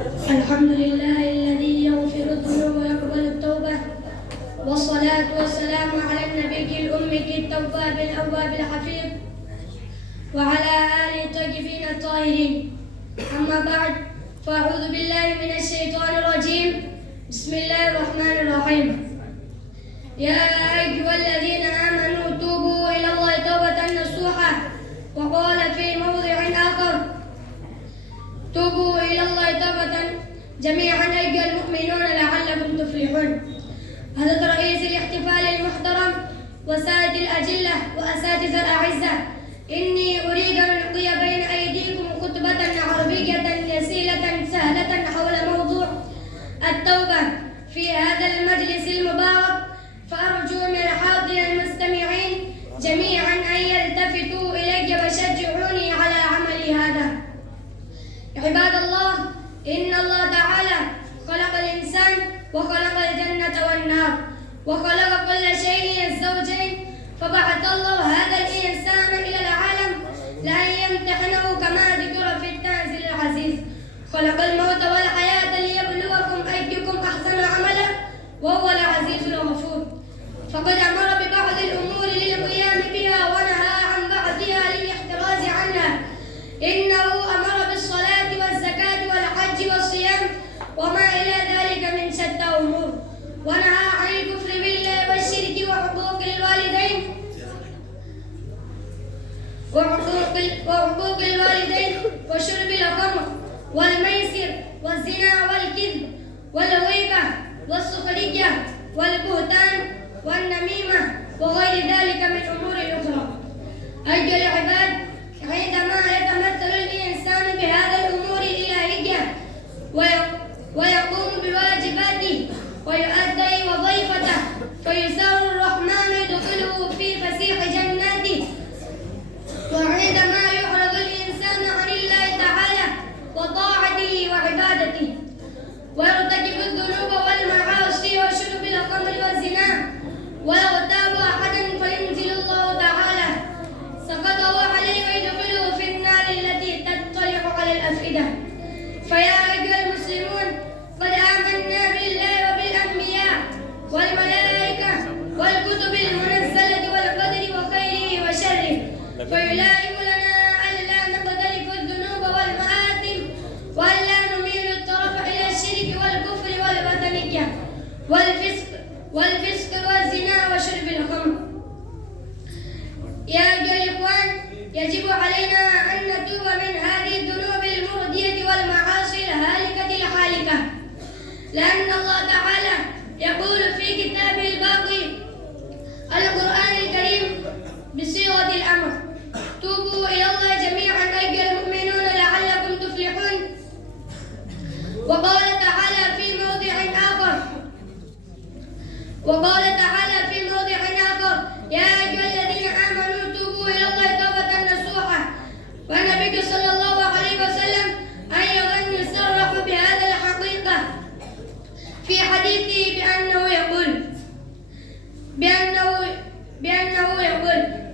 الحمد لله الذي يغفر الذنوب ويقبل التوبة، والصلاة والسلام على النبي الأمي التواب الأواب الحفيظ وعلى آله الطيبين الطاهرين. أما بعد، فأعوذ بالله من الشيطان الرجيم. بسم الله الرحمن الرحيم. يا أيها الذين آمنوا توبوا إلى الله توبة نصوحا. وقال في موضع آخر: توبوا إلى الله توبة جميعا أيها المؤمنون لعلكم تفلحون. حضرة رئيس الاحتفال المحترم وسادة الأجلة وأساتذة الأعزة، إني أريد أن ألقي بين أيديكم خطبة عربية يسيرة سهلة حول موضوع التوبة في هذا المجلس المبارك، فأرجو من الحاضرين المستمعين جميعا أن يلتفتوا إلي ويشجعوني على عملي هذا. عباد الله، إن الله تعالى خلق الإنسان وخلق الجنة والنار وخلق كل شيء الزوجين، فبعث الله هذا الإنسان إلى العالم لأن يمتحنه كما ذكر في التنزيل العزيز. خلق الموت والحياة ليبلوكم أيكم أحسن عملا وهو العزيز الغفور. فقد أمر ببعض الأمور للقيام بها ونهى عن بعضها للاحتراز عنها. إنه أمر بالصلاة والزكاة والحج والصيام وما إلى ذلك من شتى أمور، ونهى عن الكفر بالله والشرك وحقوق الوالدين وشرب الخمر والميسر والزنا والكذب والغيبة والسخرية والبهتان والنميمة وغير ذلك من أمور أخرى. أيها العباد، عندما يتمثل الإنسان بهذه الأمور الإلهية ويقوم بواجباته ويؤدي وظيفته، فيسار الرحمن يدخله في فسيح جناته. وعندما يعرض الإنسان عن الله تعالى وطاعته وعبادته ويرتكب الذنوب والمعاصي وشرب الخمر والزنا ويغتاب أحدا، فينزل الله تعالى سخطه عليه ويدخله في النار التي تطلع على الأفئدة. فيا أيها المسلمون، قد آمنا بالله وبالأنبياء والملائكة والكتب المنزلة والقدر وخيره وشره، فيلائم لنا ألا نقترف الذنوب والمآثم وألا نميل الطرف إلى الشرك والكفر والوثنية والفسق والزنا وشرب الخمر. يا أيها الإخوان، يجب علينا أن نتوب من هذه الذنوب المؤذية والمعاصي الهالكة الحالكة، لأن الله تعالى يقول في كتابه الباقي القرآن الكريم بصيغة الأمر: توبوا إلى الله جميعا أيها المؤمنون لعلكم تفلحون. وقال تعالى في موضع آخر: يا أيها الذين آمنوا توبوا إلى الله توبة نصوحا. والنبي صلى الله عليه وسلم أيضا يصرح بهذا الحقيقة في حديثه بأنه يقول: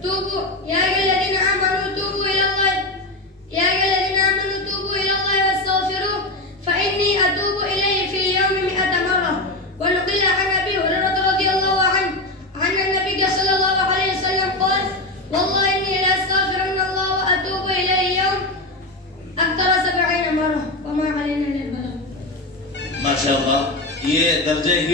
توبوا يا أيها الذين آمنوا توبوا إلى الله واستغفروه فإني أتوب إليه في اليوم 100 مرة. ونقل عن أبي هريرة رضي الله عنه عن النبي صلى الله عليه وسلم قال: والله إني لأستغفرن الله وأتوب إليه يوم أكثر 70 مرة وما علينا إلا البلاغ. ما شاء الله. ये दर्जे